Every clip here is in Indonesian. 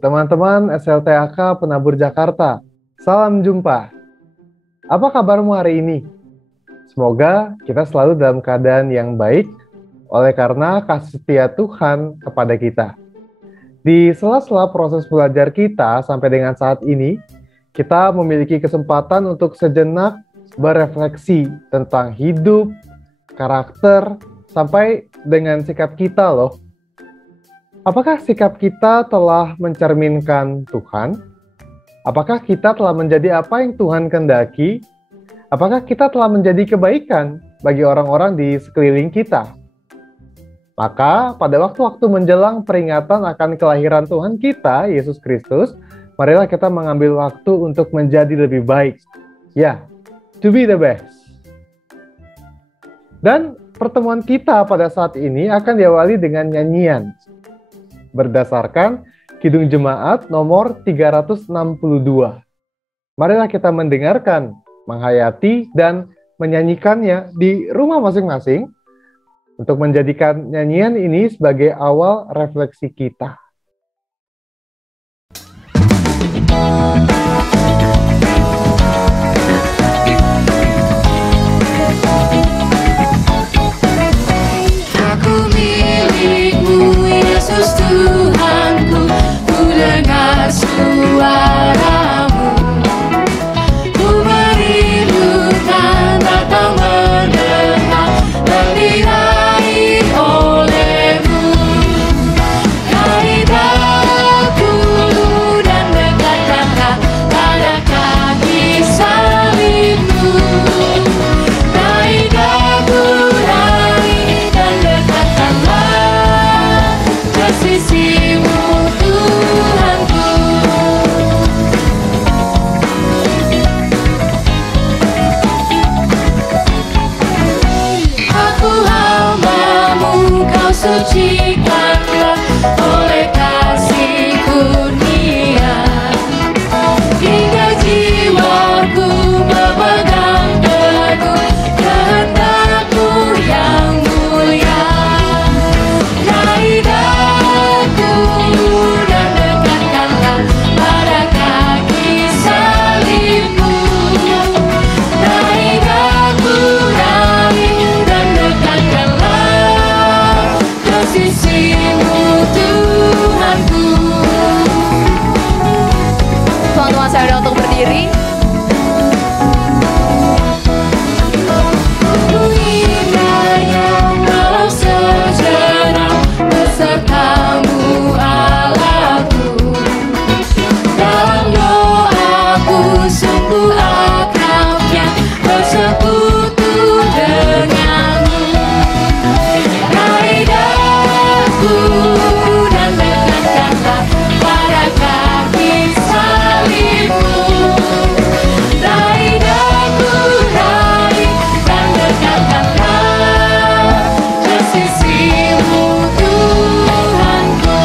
teman-teman SLTAK Penabur Jakarta. Salam jumpa. Apa kabarmu hari ini? Semoga kita selalu dalam keadaan yang baik oleh karena kasih setia Tuhan kepada kita. Di sela-sela proses belajar kita sampai dengan saat ini, kita memiliki kesempatan untuk sejenak berefleksi tentang hidup, karakter, sampai dengan sikap kita loh. Apakah sikap kita telah mencerminkan Tuhan? Apakah kita telah menjadi apa yang Tuhan kehendaki? Apakah kita telah menjadi kebaikan bagi orang-orang di sekeliling kita? Maka pada waktu-waktu menjelang peringatan akan kelahiran Tuhan kita, Yesus Kristus, marilah kita mengambil waktu untuk menjadi lebih baik. Ya, to be the best. Dan pertemuan kita pada saat ini akan diawali dengan nyanyian berdasarkan Kidung Jemaat nomor 362. Marilah kita mendengarkan, menghayati, dan menyanyikannya di rumah masing-masing untuk menjadikan nyanyian ini sebagai awal refleksi kita. Yesus Tuhanku, ku dengar suaramu, ku merindukan datang mendengar, terdirahi olehmu. Mari daku dan dekatkanlah pada kaki salibmu. Mari daku dan dekatkanlah sisimu Tuhanku. Aku hamba-Mu, Kau sucikanlah oleh kasih kurnia, hingga jiwaku memegang teguh kehendak-Mu yang mulia. Dari dan dekatkanlah pada kaki salibmu. Naik aku dan dekatkanlah ke sisimu Tuhanku. Teman-teman saya udah untuk berdiri. Walau sejenak besertamu Allahku, dalam doaku sungguh akrabnya bersekutu denganmu. Raih daku dan dekatkanlah pada kaki salibmu. Raih daku dan dekatkanlah ke sisimu Tuhanku.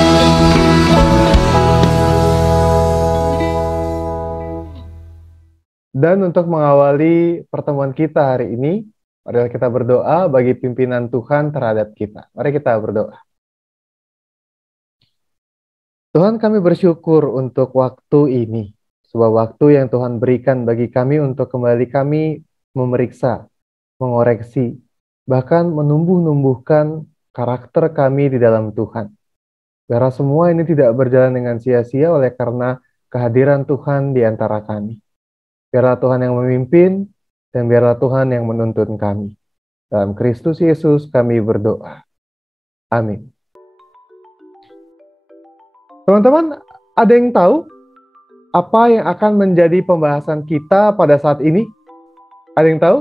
Dan untuk mengawali pertemuan kita hari ini, marilah kita berdoa bagi pimpinan Tuhan terhadap kita. Mari kita berdoa. Tuhan, kami bersyukur untuk waktu ini, sebuah waktu yang Tuhan berikan bagi kami untuk kembali kami memeriksa, mengoreksi, bahkan menumbuh-numbuhkan karakter kami di dalam Tuhan. Biarlah semua ini tidak berjalan dengan sia-sia oleh karena kehadiran Tuhan di antara kami. Biarlah Tuhan yang memimpin, dan biarlah Tuhan yang menuntun kami. Dalam Kristus Yesus kami berdoa. Amin. Teman-teman, ada yang tahu apa yang akan menjadi pembahasan kita pada saat ini? Ada yang tahu?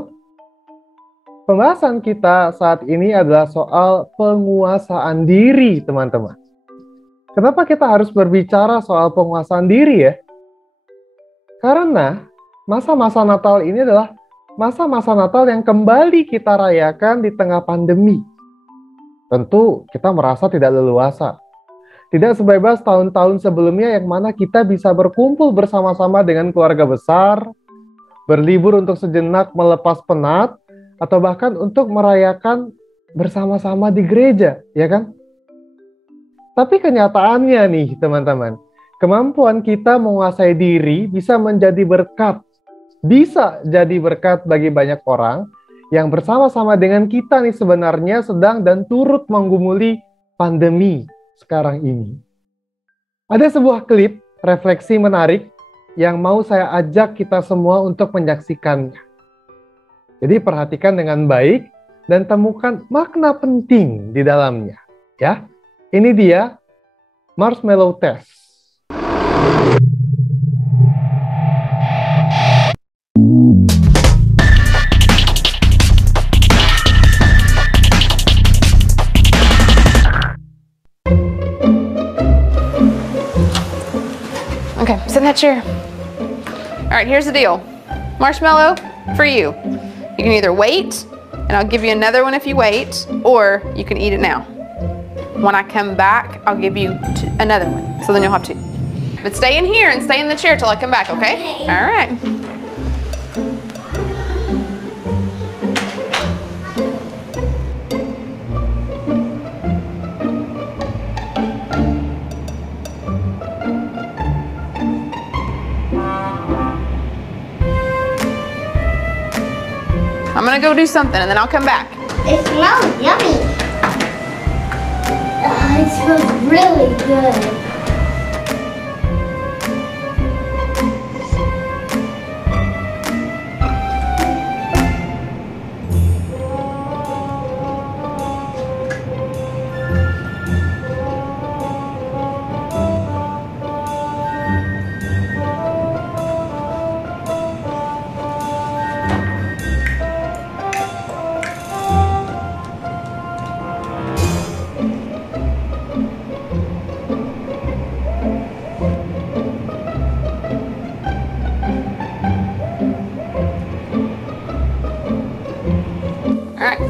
Pembahasan kita saat ini adalah soal penguasaan diri, teman-teman. Kenapa kita harus berbicara soal penguasaan diri ya? Karena masa-masa Natal ini adalah masa-masa Natal yang kembali kita rayakan di tengah pandemi. Tentu kita merasa tidak leluasa. Tidak sebebas tahun-tahun sebelumnya yang mana kita bisa berkumpul bersama-sama dengan keluarga besar, berlibur untuk sejenak melepas penat, atau bahkan untuk merayakan bersama-sama di gereja, ya kan? Tapi kenyataannya nih teman-teman, kemampuan kita menguasai diri bisa menjadi berkat. Bisa jadi berkat bagi banyak orang yang bersama-sama dengan kita nih sebenarnya sedang dan turut menggumuli pandemi sekarang ini. Ada sebuah klip refleksi menarik yang mau saya ajak kita semua untuk menyaksikannya. Jadi perhatikan dengan baik dan temukan makna penting di dalamnya. Ya, ini dia marshmallow test. Okay, sit in that chair. All right, here's the deal. Marshmallow for you. You can either wait, and I'll give you another one if you wait, or you can eat it now. When I come back, I'll give you another one, so then you'll have two. But stay in here and stay in the chair till I come back, okay? All right. I'm gonna go do something and then I'll come back. It smells yummy. It smells really good.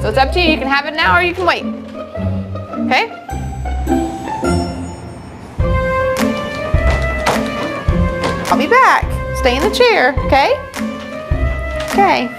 So it's up to you. You can have it now or you can wait. Okay? I'll be back. Stay in the chair, okay? Okay.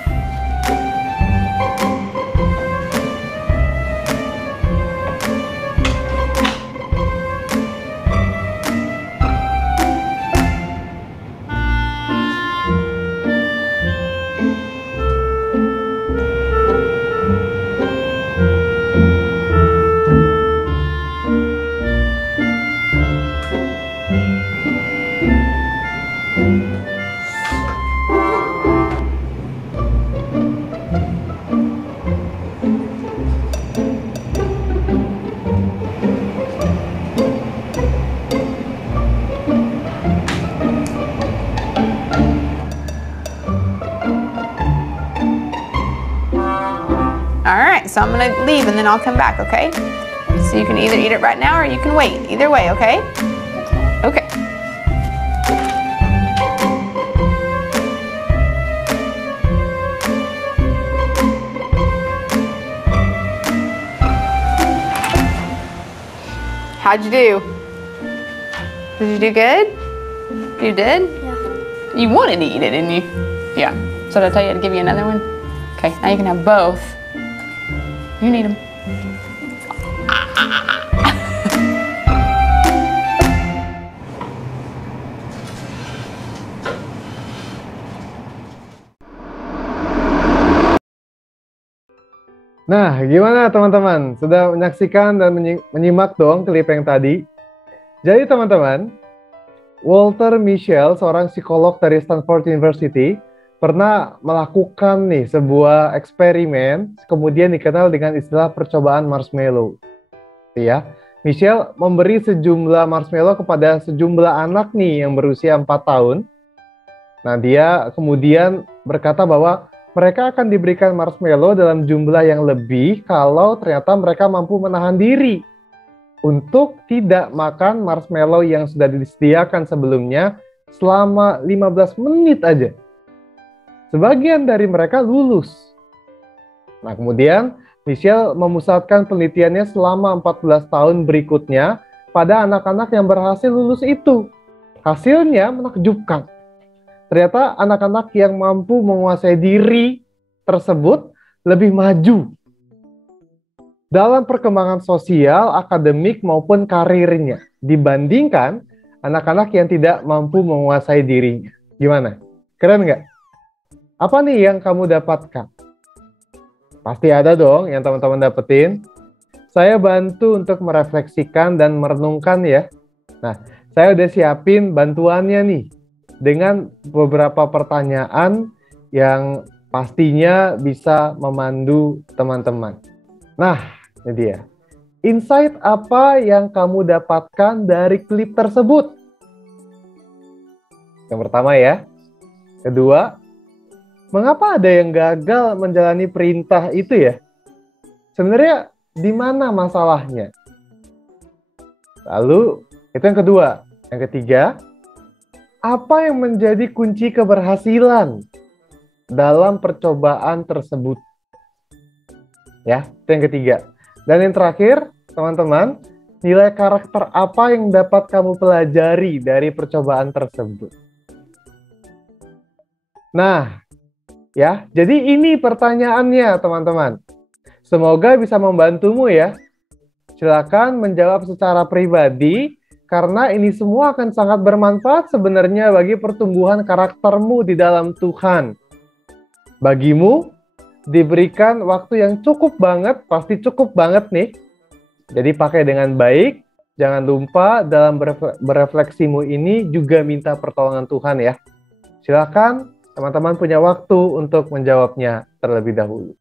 Alright, so I'm gonna leave and then I'll come back, okay? So you can either eat it right now or you can wait. Either way, okay? Okay. How'd you do? Did you do good? You did? Yeah. You wanted to eat it, didn't you? Yeah. So did I tell you to give you another one? Okay, now you can have both. You need them. Nah, gimana teman-teman? Sudah menyaksikan dan menyimak dong klip yang tadi? Jadi teman-teman, Walter Mischel, seorang psikolog dari Stanford University, pernah melakukan nih sebuah eksperimen, kemudian dikenal dengan istilah percobaan marshmallow. Ya, Mischel memberi sejumlah marshmallow kepada sejumlah anak nih yang berusia 4 tahun. Nah, dia kemudian berkata bahwa mereka akan diberikan marshmallow dalam jumlah yang lebih kalau ternyata mereka mampu menahan diri untuk tidak makan marshmallow yang sudah disediakan sebelumnya selama 15 menit aja. Sebagian dari mereka lulus. Nah, kemudian Mischel memusatkan penelitiannya selama 14 tahun berikutnya pada anak-anak yang berhasil lulus itu. Hasilnya menakjubkan. Ternyata anak-anak yang mampu menguasai diri tersebut lebih maju dalam perkembangan sosial, akademik, maupun karirnya dibandingkan anak-anak yang tidak mampu menguasai dirinya. Gimana? Keren nggak? Apa nih yang kamu dapatkan? Pasti ada dong yang teman-teman dapetin. Saya bantu untuk merefleksikan dan merenungkan ya. Nah, saya udah siapin bantuannya nih dengan beberapa pertanyaan yang pastinya bisa memandu teman-teman. Nah, ini dia. Insight apa yang kamu dapatkan dari klip tersebut? Yang pertama ya. Kedua, mengapa ada yang gagal menjalani perintah itu ya? Sebenarnya di mana masalahnya? Lalu, itu yang kedua. Yang ketiga, apa yang menjadi kunci keberhasilan dalam percobaan tersebut? Ya, itu yang ketiga. Dan yang terakhir, teman-teman, nilai karakter apa yang dapat kamu pelajari dari percobaan tersebut? Nah, ya, jadi ini pertanyaannya, teman-teman. Semoga bisa membantumu ya. Silakan menjawab secara pribadi, karena ini semua akan sangat bermanfaat sebenarnya bagi pertumbuhan karaktermu di dalam Tuhan. Bagimu, diberikan waktu yang cukup banget, pasti cukup banget nih. Jadi pakai dengan baik, jangan lupa dalam berefleksimu ini juga minta pertolongan Tuhan ya. Silakan teman-teman punya waktu untuk menjawabnya terlebih dahulu.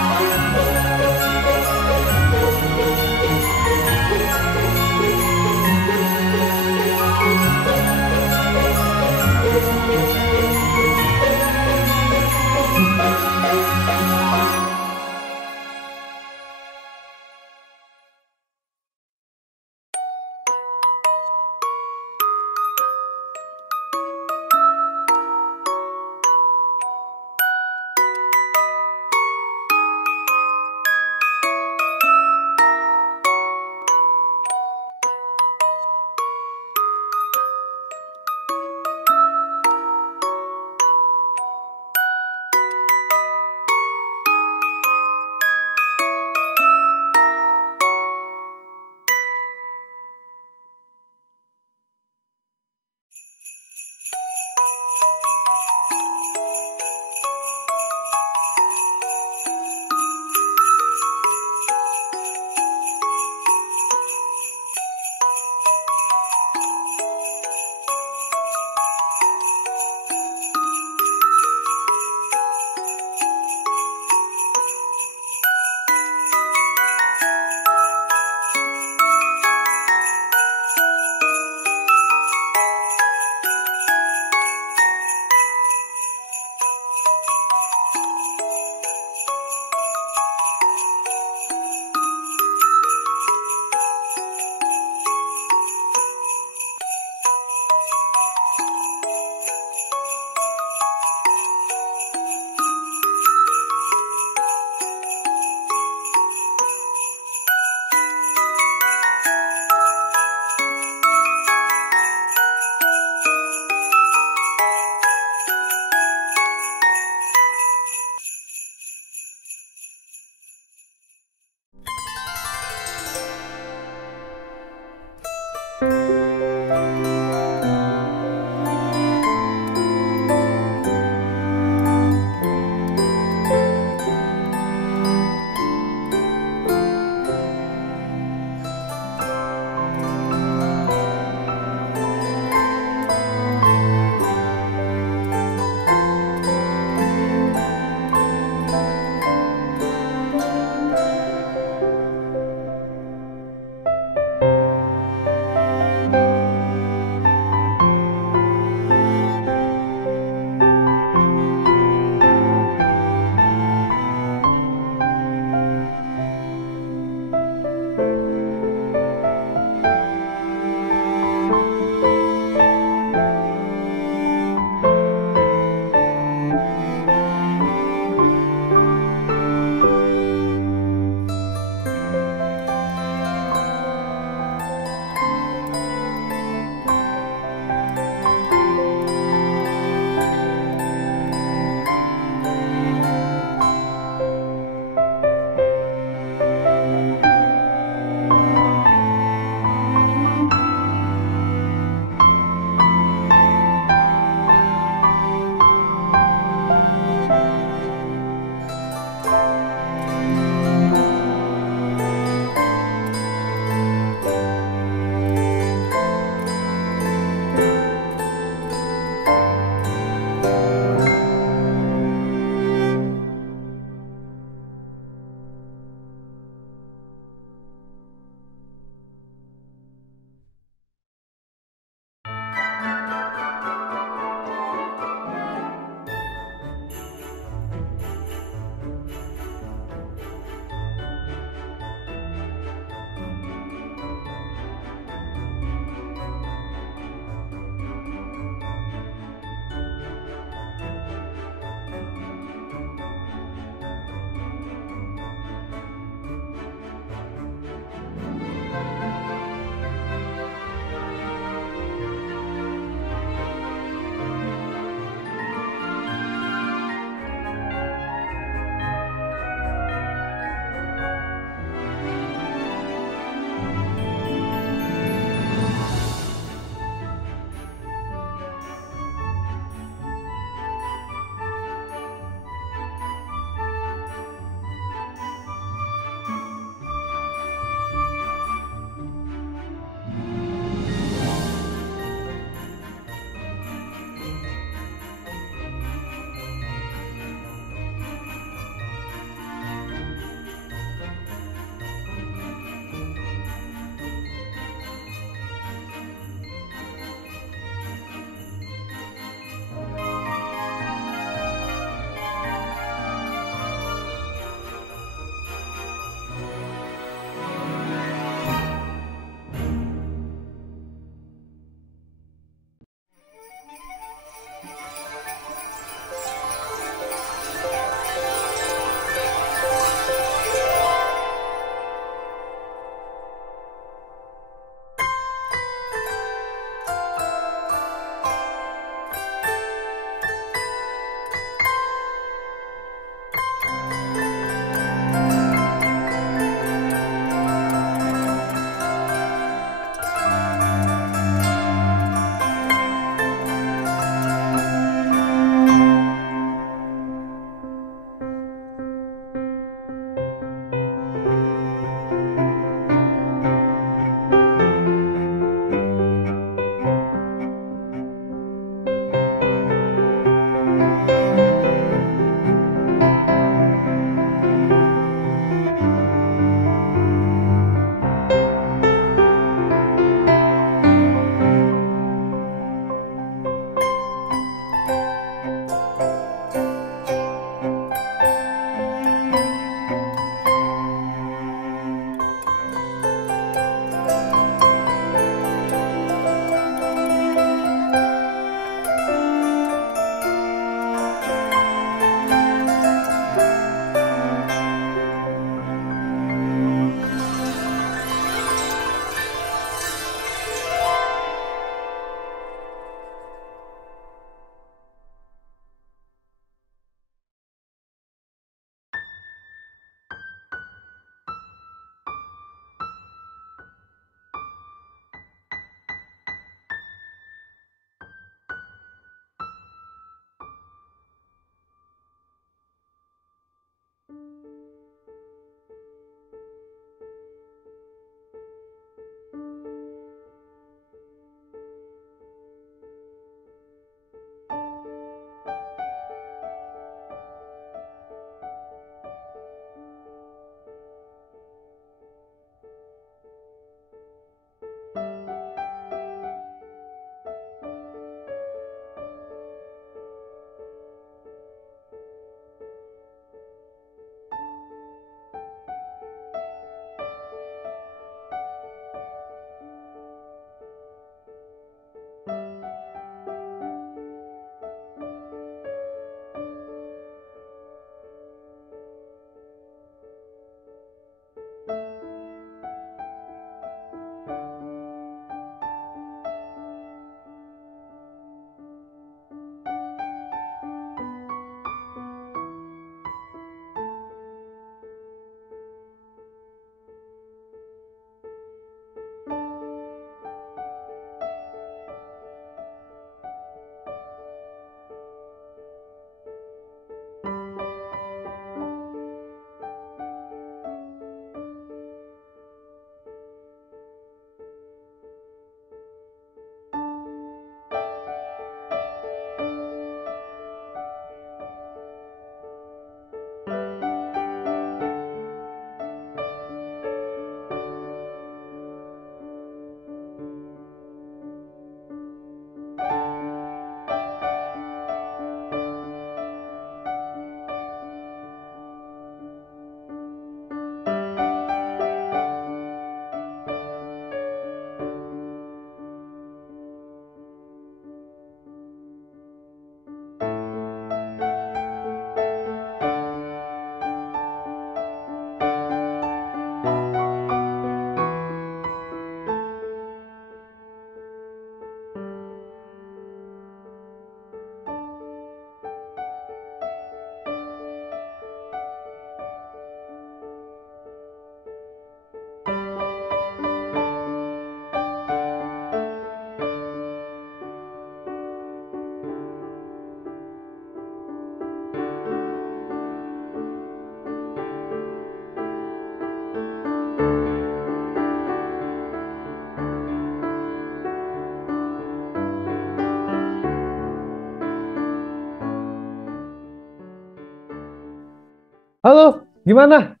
Halo, gimana?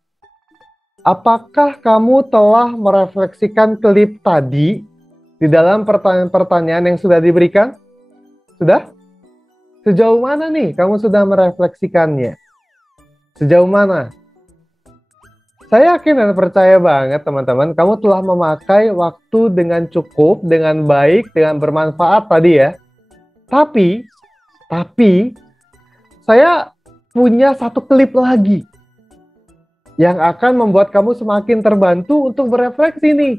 Apakah kamu telah merefleksikan klip tadi di dalam pertanyaan-pertanyaan yang sudah diberikan? Sudah? Sejauh mana nih kamu sudah merefleksikannya? Sejauh mana? Saya yakin dan percaya banget teman-teman, kamu telah memakai waktu dengan cukup, dengan baik, dengan bermanfaat tadi ya. Tapi, saya punya satu klip lagi yang akan membuat kamu semakin terbantu untuk berefleksi nih.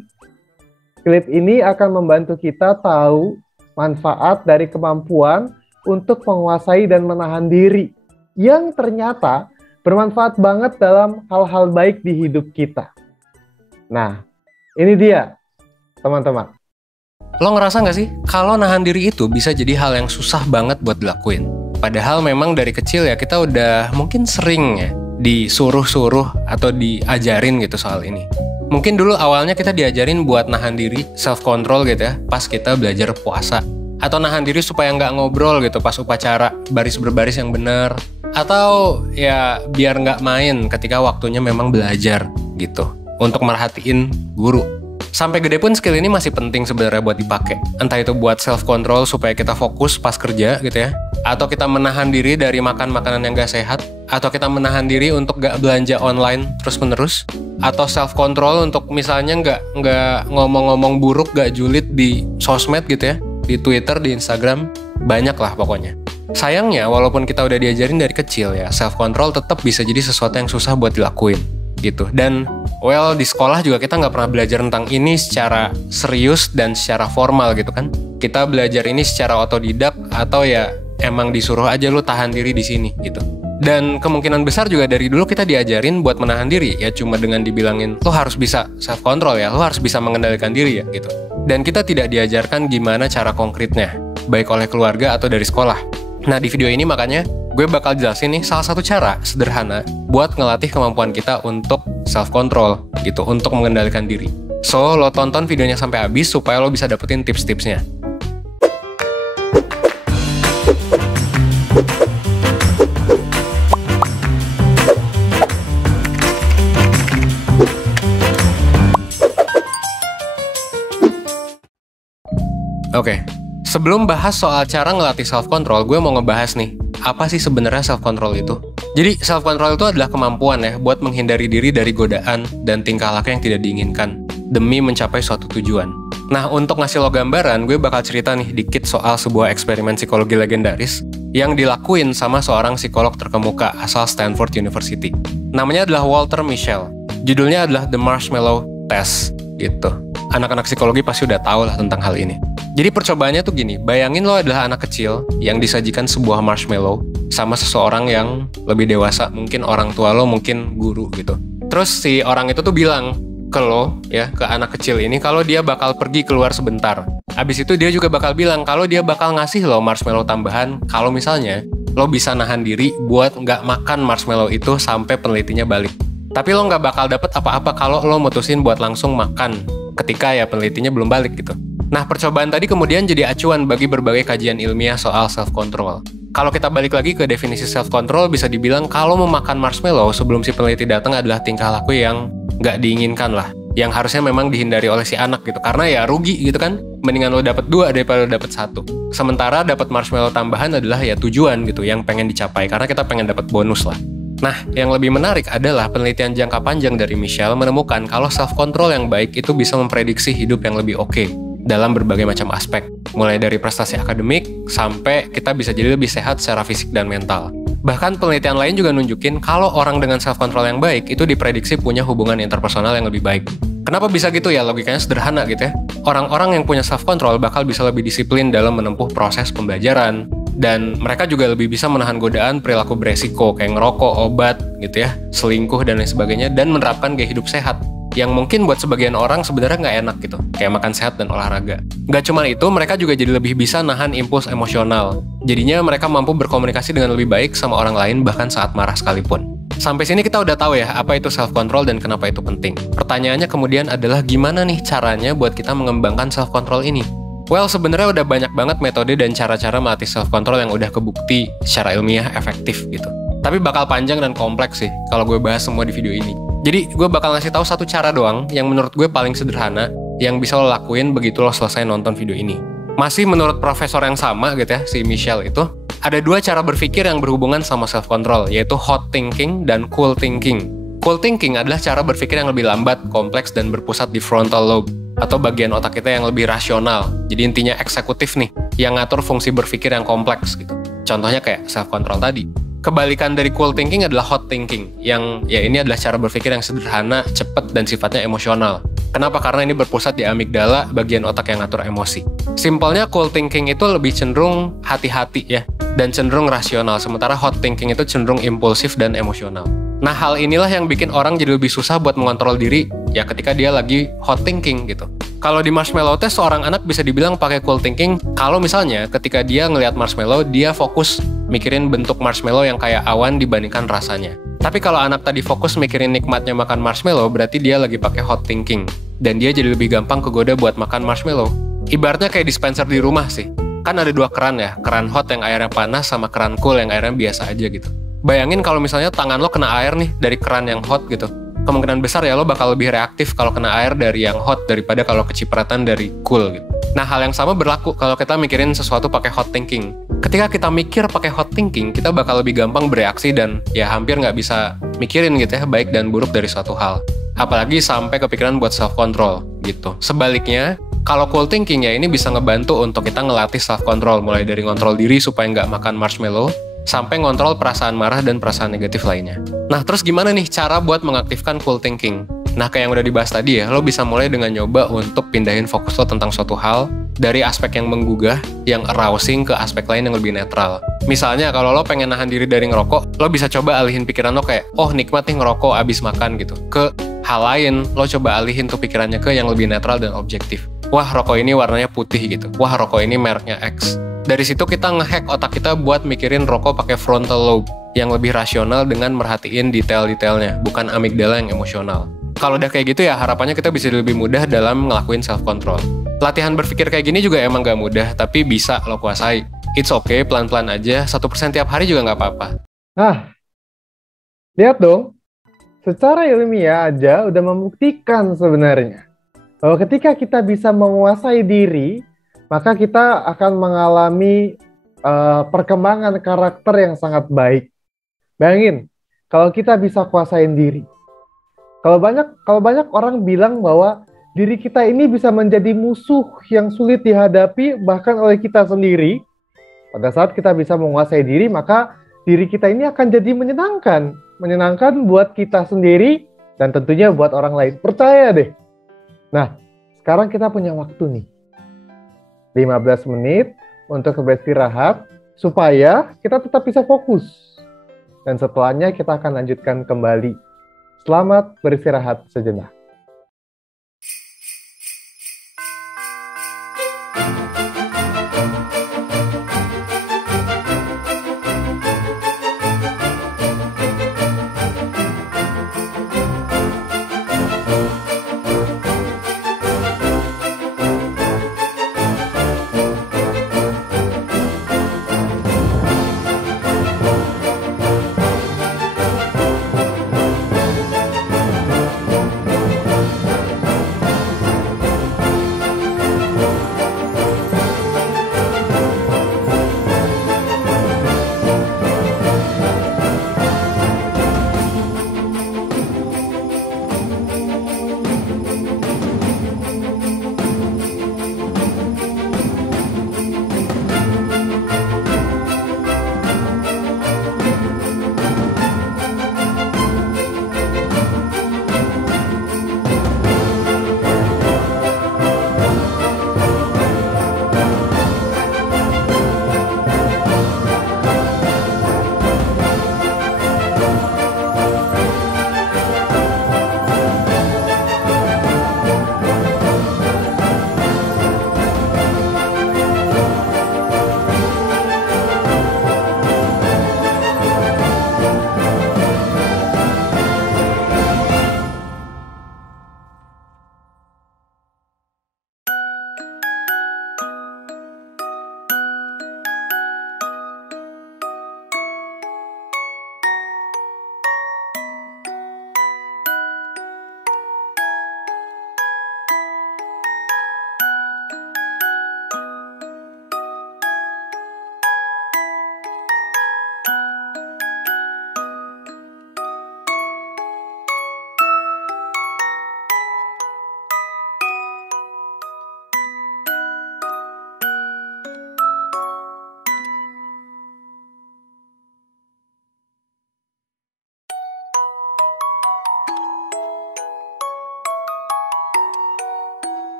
Klip ini akan membantu kita tahu manfaat dari kemampuan untuk menguasai dan menahan diri yang ternyata bermanfaat banget dalam hal-hal baik di hidup kita. Nah, ini dia, teman-teman. Lo ngerasa nggak sih, kalau nahan diri itu bisa jadi hal yang susah banget buat dilakuin? Padahal memang dari kecil ya kita udah mungkin sering ya disuruh-suruh atau diajarin gitu soal ini. Mungkin dulu awalnya kita diajarin buat nahan diri, self-control gitu ya, pas kita belajar puasa. Atau nahan diri supaya nggak ngobrol gitu pas upacara, baris berbaris yang benar. Atau ya biar nggak main ketika waktunya memang belajar gitu. Untuk merhatiin guru. Sampai gede pun skill ini masih penting sebenarnya buat dipakai. Entah itu buat self-control supaya kita fokus pas kerja gitu ya. Atau kita menahan diri dari makan makanan yang gak sehat. Atau kita menahan diri untuk gak belanja online terus-menerus. Atau self-control untuk misalnya nggak ngomong-ngomong buruk, gak julid di sosmed gitu ya. Di Twitter, di Instagram, banyak lah pokoknya. Sayangnya walaupun kita udah diajarin dari kecil ya, self-control tetap bisa jadi sesuatu yang susah buat dilakuin gitu. Dan well, di sekolah juga kita nggak pernah belajar tentang ini secara serius dan secara formal gitu kan. Kita belajar ini secara otodidak atau ya emang disuruh aja lu tahan diri di sini gitu. Dan kemungkinan besar juga dari dulu kita diajarin buat menahan diri ya, cuma dengan dibilangin lo harus bisa self control ya, lo harus bisa mengendalikan diri ya gitu. Dan kita tidak diajarkan gimana cara konkretnya, baik oleh keluarga atau dari sekolah. Nah di video ini makanya gue bakal jelasin nih salah satu cara sederhana buat ngelatih kemampuan kita untuk self-control gitu, untuk mengendalikan diri. So, lo tonton videonya sampai habis supaya lo bisa dapetin tips-tipsnya. Oke, sebelum bahas soal cara ngelatih self-control, gue mau ngebahas nih, apa sih sebenarnya self-control itu? Jadi, self-control itu adalah kemampuan ya buat menghindari diri dari godaan dan tingkah laku yang tidak diinginkan demi mencapai suatu tujuan. Nah, untuk ngasih lo gambaran, gue bakal cerita nih dikit soal sebuah eksperimen psikologi legendaris yang dilakuin sama seorang psikolog terkemuka asal Stanford University. Namanya adalah Walter Mischel. Judulnya adalah The Marshmallow Test, gitu. Anak-anak psikologi pasti udah tahu lah tentang hal ini. Jadi percobaannya tuh gini, bayangin lo adalah anak kecil yang disajikan sebuah marshmallow sama seseorang yang lebih dewasa, mungkin orang tua lo, mungkin guru gitu. Terus si orang itu tuh bilang ke lo, ya, ke anak kecil ini kalau dia bakal pergi keluar sebentar. Abis itu dia juga bakal bilang kalau dia bakal ngasih lo marshmallow tambahan kalau misalnya lo bisa nahan diri buat nggak makan marshmallow itu sampai penelitinya balik. Tapi lo nggak bakal dapet apa-apa kalau lo mutusin buat langsung makan ketika ya penelitinya belum balik gitu. Nah, percobaan tadi kemudian jadi acuan bagi berbagai kajian ilmiah soal self-control. Kalau kita balik lagi ke definisi self-control, bisa dibilang kalau memakan marshmallow sebelum si peneliti datang adalah tingkah laku yang nggak diinginkan lah. Yang harusnya memang dihindari oleh si anak gitu. Karena ya rugi gitu kan. Mendingan lo dapet 2 daripada lo dapet 1. Sementara dapat marshmallow tambahan adalah ya tujuan gitu yang pengen dicapai. Karena kita pengen dapat bonus lah. Nah, yang lebih menarik adalah penelitian jangka panjang dari Mischel menemukan kalau self-control yang baik itu bisa memprediksi hidup yang lebih oke dalam berbagai macam aspek, mulai dari prestasi akademik sampai kita bisa jadi lebih sehat secara fisik dan mental. Bahkan penelitian lain juga nunjukin kalau orang dengan self-control yang baik itu diprediksi punya hubungan interpersonal yang lebih baik. Kenapa bisa gitu ya? Logikanya sederhana gitu ya. Orang-orang yang punya self-control bakal bisa lebih disiplin dalam menempuh proses pembelajaran, dan mereka juga lebih bisa menahan godaan perilaku beresiko kayak ngerokok, obat gitu ya, selingkuh dan lain sebagainya, dan menerapkan gaya hidup sehat yang mungkin buat sebagian orang sebenarnya nggak enak gitu, kayak makan sehat dan olahraga. Nggak cuma itu, mereka juga jadi lebih bisa nahan impuls emosional. Jadinya mereka mampu berkomunikasi dengan lebih baik sama orang lain bahkan saat marah sekalipun. Sampai sini kita udah tahu ya apa itu self-control dan kenapa itu penting. Pertanyaannya kemudian adalah gimana nih caranya buat kita mengembangkan self-control ini? Well, sebenarnya udah banyak banget metode dan cara-cara melatih self-control yang udah kebukti secara ilmiah efektif gitu. Tapi bakal panjang dan kompleks sih kalau gue bahas semua di video ini. Jadi gue bakal ngasih tahu satu cara doang yang menurut gue paling sederhana yang bisa lo lakuin begitu lo selesai nonton video ini. Masih menurut profesor yang sama gitu ya, si Michelle itu, ada 2 cara berpikir yang berhubungan sama self-control, yaitu hot thinking dan cool thinking. Cool thinking adalah cara berpikir yang lebih lambat, kompleks, dan berpusat di frontal lobe, atau bagian otak kita yang lebih rasional. Jadi intinya eksekutif nih, yang ngatur fungsi berpikir yang kompleks gitu. Contohnya kayak self-control tadi. Kebalikan dari cool thinking adalah hot thinking, yang ya ini adalah cara berpikir yang sederhana, cepat, dan sifatnya emosional. Kenapa? Karena ini berpusat di amigdala, bagian otak yang ngatur emosi. Simpelnya cool thinking itu lebih cenderung hati-hati ya, dan cenderung rasional, sementara hot thinking itu cenderung impulsif dan emosional. Nah, hal inilah yang bikin orang jadi lebih susah buat mengontrol diri ya ketika dia lagi hot thinking gitu. Kalau di marshmallow test, seorang anak bisa dibilang pakai cool thinking kalau misalnya ketika dia ngelihat marshmallow, dia fokus mikirin bentuk marshmallow yang kayak awan dibandingkan rasanya. Tapi kalau anak tadi fokus mikirin nikmatnya makan marshmallow, berarti dia lagi pakai hot thinking. Dan dia jadi lebih gampang kegoda buat makan marshmallow. Ibaratnya kayak dispenser di rumah sih. Kan ada 2 keran ya, keran hot yang airnya panas sama keran cool yang airnya biasa aja gitu. Bayangin kalau misalnya tangan lo kena air nih dari keran yang hot gitu. Kemungkinan besar ya lo bakal lebih reaktif kalau kena air dari yang hot daripada kalau kecipratan dari cool gitu. Nah, hal yang sama berlaku kalau kita mikirin sesuatu pakai hot thinking. Ketika kita mikir pakai hot thinking, kita bakal lebih gampang bereaksi dan ya hampir nggak bisa mikirin gitu ya, baik dan buruk dari suatu hal. Apalagi sampai kepikiran buat self-control gitu. Sebaliknya, kalau cool thinking ya ini bisa ngebantu untuk kita ngelatih self-control, mulai dari ngontrol diri supaya nggak makan marshmallow, sampai ngontrol perasaan marah dan perasaan negatif lainnya. Nah, terus gimana nih cara buat mengaktifkan cool thinking? Nah, kayak yang udah dibahas tadi ya, lo bisa mulai dengan nyoba untuk pindahin fokus lo tentang suatu hal dari aspek yang menggugah, yang arousing ke aspek lain yang lebih netral. Misalnya, kalau lo pengen nahan diri dari ngerokok, lo bisa coba alihin pikiran lo kayak, oh nikmat nih ngerokok abis makan gitu. Ke hal lain, lo coba alihin tuh pikirannya ke yang lebih netral dan objektif. Wah, rokok ini warnanya putih gitu. Wah, rokok ini mereknya X. Dari situ kita ngehack otak kita buat mikirin rokok pakai frontal lobe yang lebih rasional dengan merhatiin detail-detailnya, bukan amigdala yang emosional. Kalau udah kayak gitu ya harapannya kita bisa lebih mudah dalam ngelakuin self-control. Latihan berpikir kayak gini juga emang gak mudah, tapi bisa lo kuasai. It's okay, pelan-pelan aja, 1% tiap hari juga gak apa-apa. Nah, lihat dong, secara ilmiah aja udah membuktikan sebenarnya bahwa ketika kita bisa menguasai diri, maka kita akan mengalami perkembangan karakter yang sangat baik. Bayangin, kalau kita bisa kuasain diri. Kalau banyak orang bilang bahwa diri kita ini bisa menjadi musuh yang sulit dihadapi bahkan oleh kita sendiri. Pada saat kita bisa menguasai diri, maka diri kita ini akan jadi menyenangkan. Menyenangkan buat kita sendiri dan tentunya buat orang lain. Percaya deh. Nah, sekarang kita punya waktu nih. 15 menit untuk beristirahat supaya kita tetap bisa fokus. Dan setelahnya kita akan lanjutkan kembali. Selamat beristirahat sejenak.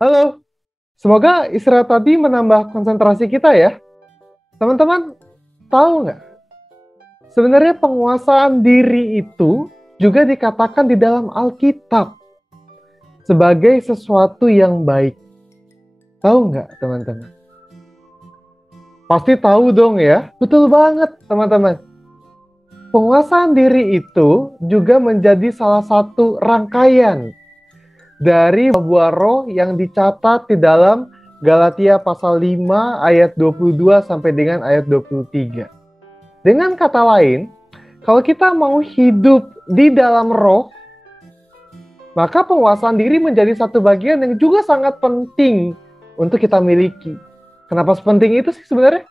Halo, semoga istirahat tadi menambah konsentrasi kita ya. Teman-teman, tahu nggak? Sebenarnya penguasaan diri itu juga dikatakan di dalam Alkitab sebagai sesuatu yang baik. Tahu nggak, teman-teman? Pasti tahu dong ya. Betul banget, teman-teman. Penguasaan diri itu juga menjadi salah satu rangkaian dari buah roh yang dicatat di dalam Galatia pasal 5 ayat 22 sampai dengan ayat 23. Dengan kata lain, kalau kita mau hidup di dalam roh, maka penguasaan diri menjadi satu bagian yang juga sangat penting untuk kita miliki. Kenapa sepenting itu sih sebenarnya?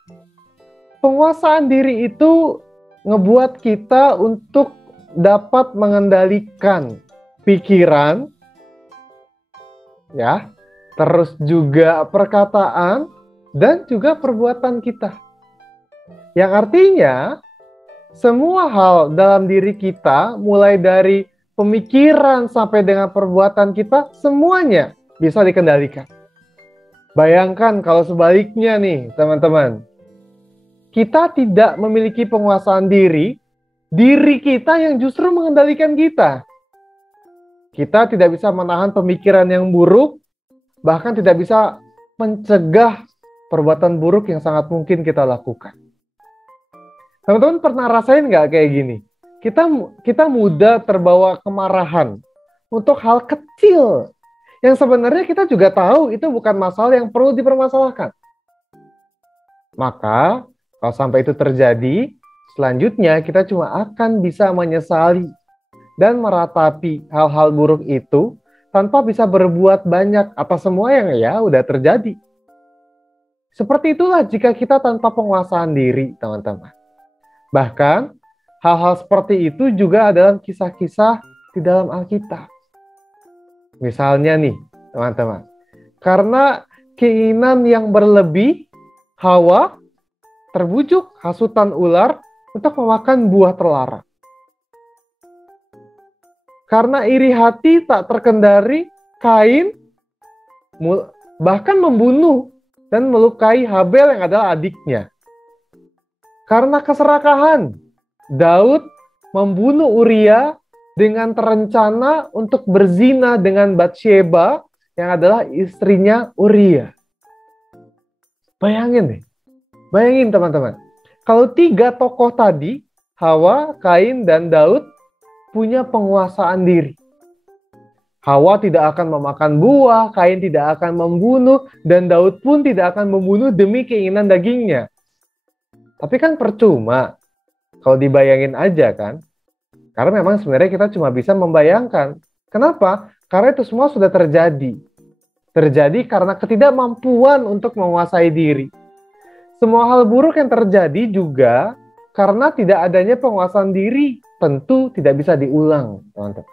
Penguasaan diri itu ngebuat kita untuk dapat mengendalikan pikiran, ya, terus juga perkataan dan juga perbuatan kita. Yang artinya semua hal dalam diri kita, mulai dari pemikiran sampai dengan perbuatan kita, semuanya bisa dikendalikan. Bayangkan kalau sebaliknya nih, teman-teman. Kita tidak memiliki penguasaan diri kita yang justru mengendalikan kita. Kita tidak bisa menahan pemikiran yang buruk, bahkan tidak bisa mencegah perbuatan buruk yang sangat mungkin kita lakukan. Teman-teman pernah rasain nggak kayak gini? Kita mudah terbawa kemarahan untuk hal kecil yang sebenarnya kita juga tahu itu bukan masalah yang perlu dipermasalahkan. Maka kalau sampai itu terjadi, selanjutnya kita cuma akan bisa menyesali dan meratapi hal-hal buruk itu tanpa bisa berbuat banyak atas semua yang ya udah terjadi. Seperti itulah jika kita tanpa penguasaan diri, teman-teman. Bahkan, hal-hal seperti itu juga adalah kisah-kisah di dalam Alkitab. Misalnya nih, teman-teman. Karena keinginan yang berlebih, Hawa terbujuk hasutan ular untuk memakan buah terlarang. Karena iri hati tak terkendali, Kain bahkan membunuh dan melukai Habel yang adalah adiknya. Karena keserakahan, Daud membunuh Uria dengan terencana untuk berzina dengan Batsheba yang adalah istrinya Uria. Bayangin teman-teman, kalau 3 tokoh tadi, Hawa, Kain, dan Daud punya penguasaan diri. Hawa tidak akan memakan buah, Kain tidak akan membunuh, dan Daud pun tidak akan membunuh demi keinginan dagingnya. Tapi kan percuma kalau dibayangin aja kan. Karena memang sebenarnya kita cuma bisa membayangkan. Kenapa? Karena itu semua sudah terjadi. Terjadi karena ketidakmampuan untuk menguasai diri. Semua hal buruk yang terjadi juga karena tidak adanya penguasaan diri. Tentu tidak bisa diulang, teman-teman.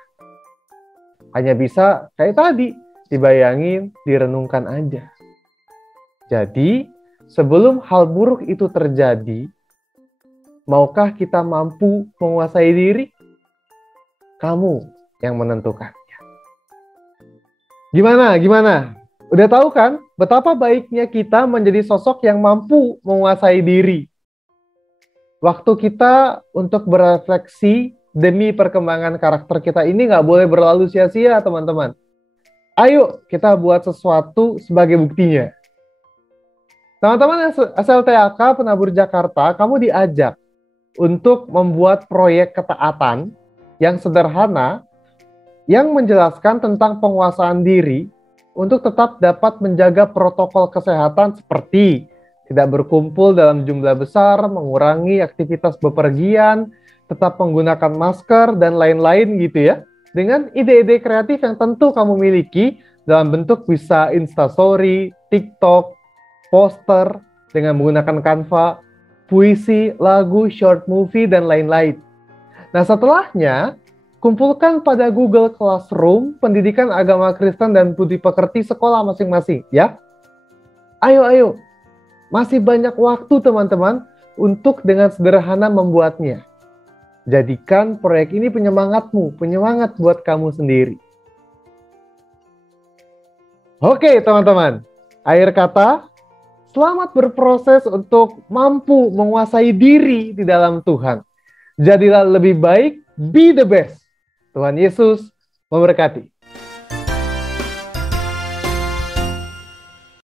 Hanya bisa kayak tadi, dibayangin, direnungkan aja. Jadi, sebelum hal buruk itu terjadi, maukah kita mampu menguasai diri? Kamu yang menentukannya. Gimana? Udah tahu kan betapa baiknya kita menjadi sosok yang mampu menguasai diri. Waktu kita untuk berefleksi demi perkembangan karakter kita ini nggak boleh berlalu sia-sia, teman-teman. Ayo kita buat sesuatu sebagai buktinya. Teman-teman SLTAK Penabur Jakarta, kamu diajak untuk membuat proyek ketaatan yang sederhana yang menjelaskan tentang penguasaan diri untuk tetap dapat menjaga protokol kesehatan seperti tidak berkumpul dalam jumlah besar, mengurangi aktivitas bepergian, tetap menggunakan masker, dan lain-lain gitu ya. Dengan ide-ide kreatif yang tentu kamu miliki dalam bentuk bisa Instastory, TikTok, poster, dengan menggunakan Canva, puisi, lagu, short movie, dan lain-lain. Nah setelahnya, kumpulkan pada Google Classroom pendidikan agama Kristen dan budi pekerti sekolah masing-masing ya. Ayo. Masih banyak waktu teman-teman untuk dengan sederhana membuatnya. Jadikan proyek ini penyemangatmu, penyemangat buat kamu sendiri. Oke, teman-teman. Akhir kata, selamat berproses untuk mampu menguasai diri di dalam Tuhan. Jadilah lebih baik, be the best. Tuhan Yesus memberkati.